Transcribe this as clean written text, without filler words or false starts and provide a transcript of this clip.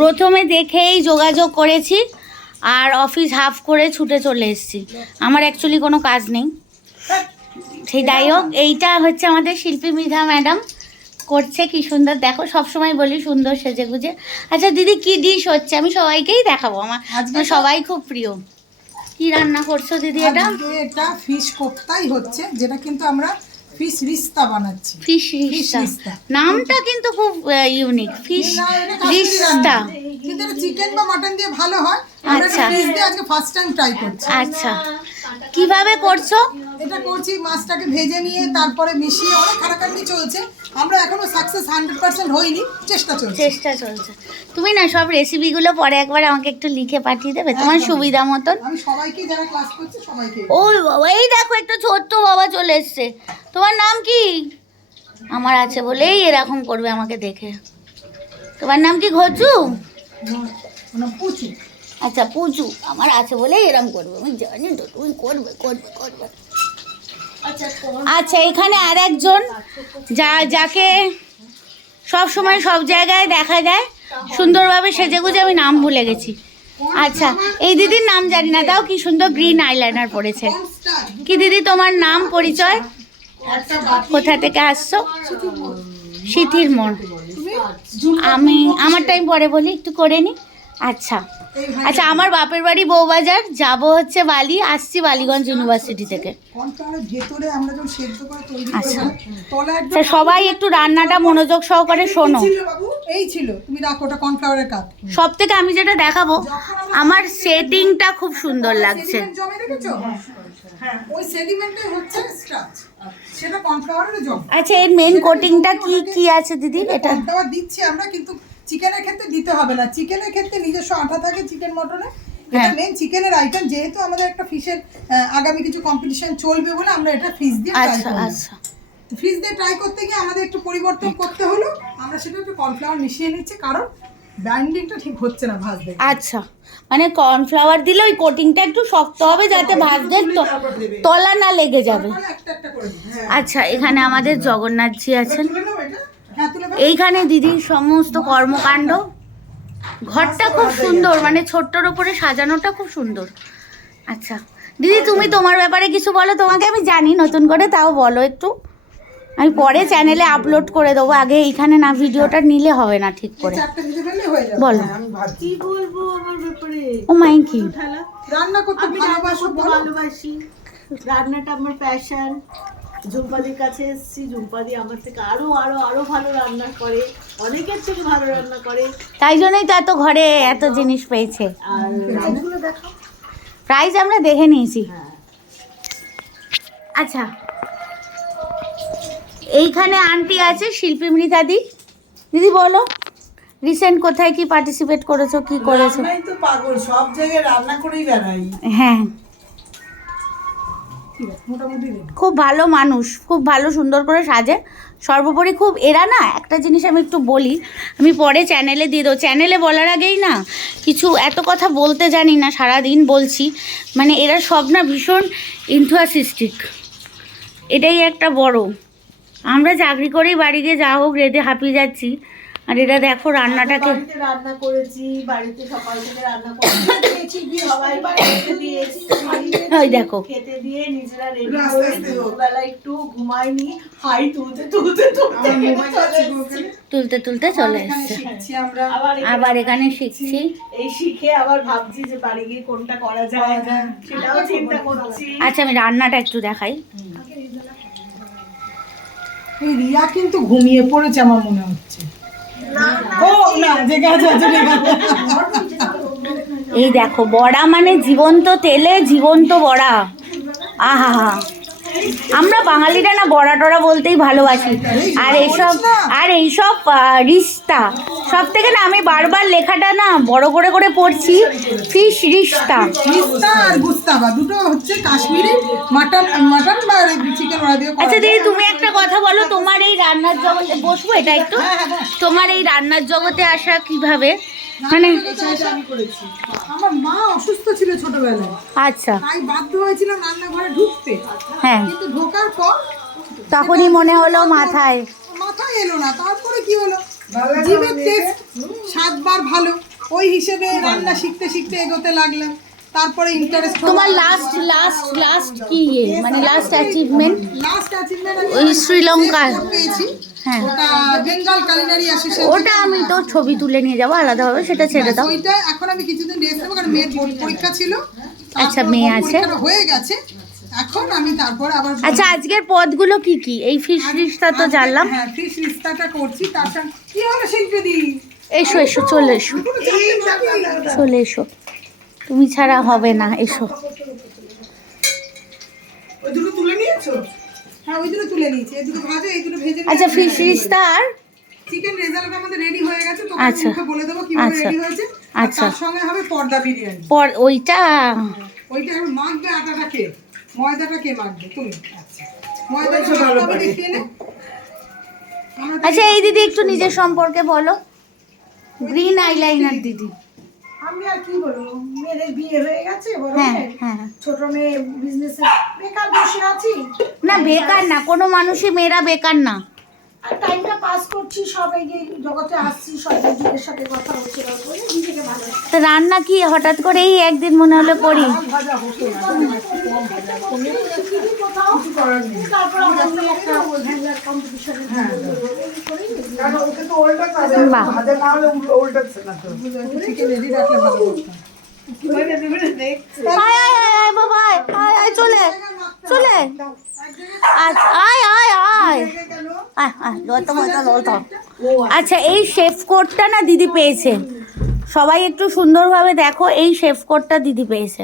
প্রথমে দেখেই যোগাযোগ করেছি আর অফিস হাফ করে ছুটে চলে এসেছি। আমার অ্যাকচুয়ালি কোনো কাজ নেই, সেই যাই হোক। এইটা হচ্ছে আমাদের শিল্পী মৃধা ম্যাডাম করছে, কি সুন্দর দেখো, সবসময় বলি সুন্দর সেজে গুজে। আচ্ছা দিদি, কি ডিশ হচ্ছে? আমি সবাইকেই দেখাবো, আমার সবাই খুব প্রিয়। কি রান্না করছো দিদি? এটা ফিশ কোফতাই হচ্ছে, যেটা কিন্তু আমরা ফিশ রিস্তা বানাচ্ছি। ফিশ রিস্তা নামটা কিন্তু খুব ইউনিক, ফিশ রিস্তা। কিন্তু এটা চিকেন বা মাটন দিয়ে ভালো হয়। আচ্ছা, ফিশ দিয়ে আজকে ফার্স্ট টাইম ট্রাই করছি। আচ্ছা, কিভাবে করছো? এটা করছি মাছটাকে ভেজে নিয়ে তারপরে মিশিয়ে, অনেক খাটাখাটনি চলছে। আমরা এখনো সাকসেস 100% হইনি, চেষ্টা চলছে। তুমি না সব রেসিপিগুলো পরে একবার আমাকে একটু লিখে পাঠিয়ে দেবে তোমার সুবিধা মতন। আমি সবাইকে যারা ক্লাস করছে সবাইকে। ওই বাবা, এই দেখো একটা ছোট্ট বাবা চলে এসছে। তোমার নাম কি? আমার আছে বলেই এরকম করবে আমাকে দেখে। তোমার নাম কি? ঘচু? পুচু। আচ্ছা পুচু, আমার আছে বলেই এরকম করবে, আমি জানি তো তুমি করবে। আচ্ছা, এখানে আর একজন যাকে সব সময় সব জায়গায় দেখা যায় সুন্দরভাবে সেজেগুজে, আমি নাম ভুলে গেছি। আচ্ছা, এই দিদির নাম জানি না, তাও কি সুন্দর গ্রিন আইলাইনার পরেছে। কি দিদি তোমার নাম, পরিচয়, কোথা থেকে আসছো? সিথির মোড়। আমার টাইম পরে বলি, একটু করে নি। আচ্ছা, আমার বাপের বাড়ি বউবাজার, যাব হচ্ছে বালি, আসছি বালিগঞ্জ ইউনিভার্সিটি থেকে। আচ্ছা, সবাই একটু রান্নাটা মনোযোগ সহকারে শোনো। এই ছিল, তুমি রাখো, ওটা কর্নফ্লাওয়ারের কাপ। সব থেকে আমি যেটা দেখাবো, আমার সেটিংটা খুব সুন্দর লাগছে। আচ্ছা, এর মেন কোটিংটা কি আছে দিদি? এটা দিচ্ছি আমরা, কিন্তু চিকেনের ক্ষেত্রে দিতে হবে না। চিকেনের ক্ষেত্রে নিজস্ব আঠা থাকে চিকেন মটনে। এটা মেন চিকেনের আইটেম, যেহেতু আমাদের একটা ফিশের আগামী কিছু কম্পিটিশন চলবে বলে আমরা এটা ফিশ দিয়ে ট্রাই করব। আচ্ছা, ফিশ দিয়ে ট্রাই করতে গিয়ে আমাদের একটু পরিবর্তন করতে হলো। আমরা সেটা একটু কর্নফ্লাওয়ার মিশিয়ে নিচ্ছি, কারণ বাইন্ডিংটা ঠিক হচ্ছে না ভাজতে। আচ্ছা, মানে কর্নফ্লাওয়ার দিলে ওই কোটিংটা একটু শক্ত হবে, যাতে ভাজতে তলা না লেগে যাবে। আচ্ছা, এখানে আমাদের জগন্নাথজি আছেন। এইখানে দিদির সমস্ত কর্মকাণ্ড। ঘরটা খুব সুন্দর, মানে ছোট্টর উপরে সাজানোটা খুব সুন্দর। আচ্ছা দিদি, তুমি তোমার ব্যাপারে কিছু বলো। তোমাকে আমি জানি নতুন করে, তাও বলো একটু। আমি পরে চ্যানেলে আপলোড করে দেবো, আগে এইখানে না ভিডিওটা নিলে হবে না ঠিক করে। বলো। ও মাই, কি রান্না করতে ভালোবাসি, রান্নাটা আমার প্যাশন। ঝুম্পাদির কাছে এসেছি, ঝুম্পাদি আমার থেকে আরো আরো আরো ভালো রান্না করে, অনেকের থেকে ভালো রান্না করে। তাই জন্যই তো এত ঘরে এত জিনিস পেয়েছে। আর প্রাইজগুলো দেখো, প্রাইজ আমরা দেখে নিয়েছি। আচ্ছা, এইখানে আন্টি আছে শিল্পী মৃধাদি। দিদি বলো, রিসেন্ট কোথায় কি পার্টিসিপেট করেছো, কি করেছো? রান্নাই তো পাগল, সব জায়গায় রান্না করেই বেড়াই। হ্যাঁ, খুব ভালো মানুষ, খুব ভালো সুন্দর করে সাজে। সর্বোপরি খুব, এরা না একটা জিনিস আমি একটু বলি, আমি পরে চ্যানেলে দিয়ে দেবো। চ্যানেলে বলার আগেই না কিছু এত কথা বলতে জানি না, সারাদিন বলছি। মানে এরা সব না ভীষণ ইনথুয়াসিস্টিক, এটাই একটা বড়। আমরা চাকরি করেই বাড়ি গিয়ে যা হোক রেঁধে হাঁপিয়ে যাচ্ছি, আর এটা দেখো রান্নাটাকে। রান্না করেছি বাড়িতে, সকাল থেকে রান্না করেছি, সবাই বাড়িতে দিয়েছি, ওই দেখো খেতে দিয়ে নিজেরা রেডি করে দুপুরবেলা একটু ঘুমাইনি, হাই তুলতে চলে এসছে। আবার এখানে শিখছি, এই শিখে আবার ভাবছি যে বাড়ি গিয়ে কোনটা করা যায়, সেটাও চিন্তা করছি। আচ্ছা, আমি রান্নাটা একটু দেখাই। এই রিয়া কিন্তু ঘুমিয়ে পড়েছে আমার মনে হচ্ছে। এই দেখো, বড়া মানে জীবন্ত তেলে জীবন্ত বড়া। আহা হা, আমরা বাঙালিরা না বড়া টড়া বলতেই ভালোবাসি। আর এইসব রিস্তা, সব থেকে না আমি বারবার লেখাটা না বড় করে করে পড়ছি, ফিশ রিস্তা। আর গুস্তাবা দুটো হচ্ছে কাশ্মীরি মাটন বা চিকেন ওরা দিয়ে। আচ্ছা দিদি, তুমি একটা কথা বলো, তোমার এই রান্নার জগতে, বসবো এটা একটু, তোমার এই রান্নার জগতে আসা কিভাবে? মানে আমার মা অসুস্থ ছিল ছোটবেলায়। আচ্ছা, তাই বাধ্য হয়েছিলাম রান্নাঘরে ঢুকতে। হ্যাঁ, কিন্তু ঢোকার পর তখনই মনে হলো মাথায়। মাথায় এলো না, তারপরে কি হলো, জিভের টেস্ট স্বাদবার ভালো, ওই হিসেবে রান্না শিখতে শিখতে এগোতে লাগলাম। তারপরে ইন্টারেস্ট তোমার লাস্ট লাস্ট লাস্ট কি মানে লাস্ট অ্যাচিভমেন্ট? আমি ওই শ্রীলঙ্কার পেয়েছি, হ্যাঁ ওটা বেঙ্গল কালিনারি অ্যাসোসিয়েশন। ওটা আমি তো ছবি তুলে নিয়ে যাবো আলাদাভাবে, সেটা ছেড়ে দাও। ওইটা এখন আমি কিছুদিন রেস্ট নেবো, কারণ মেয়ের বোর্ড পরীক্ষা ছিল। আচ্ছা, তারপর মেয়ে বোর্ড আছে। পরীক্ষাটা হয়ে গেছে, এখন আমি তারপর আবার আচ্ছা, আজকের পদগুলো কি কি? এই ফিশ ফিশটা তো জানলাম। হ্যাঁ, ফিশ রিস্তাটা করছি। তার সঙ্গে কি হলো শিল্পীদি, এসো এসো, চলে এসো, চলে এসো, তুমি ছাড়া হবে না, এসো। ওই দুটো তুলে নিয়েছো? হ্যাঁ, ওই দুটো তুলে নিয়েছি, এই দুটো ভাজো, এই দুটো ভেজে নিয়ে আচ্ছা, ফিশ রিস্তা আর চিকেন রেজাল্ট আমাদের রেডি হয়ে গেছে, তো আচ্ছা। মুখে বলে দেবো কিভাবে আচ্ছা। রেডি হয়েছে। আর আচ্ছা। তার সঙ্গে হবে পর্দা বিরিয়ানি। পর ওইটা ওইটা এখন মাখবে, আটাটা কে, ময়দাটা কে মাখবে? তুমি। আচ্ছা, ময়দাটা মাখতে হবে, দেখিয়ে নে। আমরা তো আচ্ছা, এই দিদি একটু নিজের সম্পর্কে বলো। গ্রিন আইলাইনার দিদি। আমি আর কি বলবো, মেয়েদের বিয়ে হয়ে গেছে, বড় হ্যাঁ মেয়ের। হ্যাঁ, ছোট মেয়ে বিজনেসে বেকার বসে আছি, না বেকার না, কোনো মানুষই মেয়েরা বেকার না। আর টাইমটা পাস করছি, সব এই যে জগতে আসছি, সব বন্ধুদের সাথে কথা হচ্ছে, বলে নিজেকে ভালো লাগছে। তো রান্না কি হঠাৎ করে এই একদিন মনে হলো করি? কোথাও তারপর আমার মেয়ে একটা হ্যান্ডলার কম্পিটিশনে বাহ, চিকেন রেডি রাখলে ভালো করতাম। আয় আয় আয় আয় বাবা, আয় আয় আয়, চলে চলে, আয় আয় আয় আয় আয় আয়, যত মজা যত। আচ্ছা, এই শেফ কোটটা না দিদি পেয়েছে, সবাই একটু সুন্দরভাবে দেখো, এই শেফ কোটটা দিদি পেয়েছে।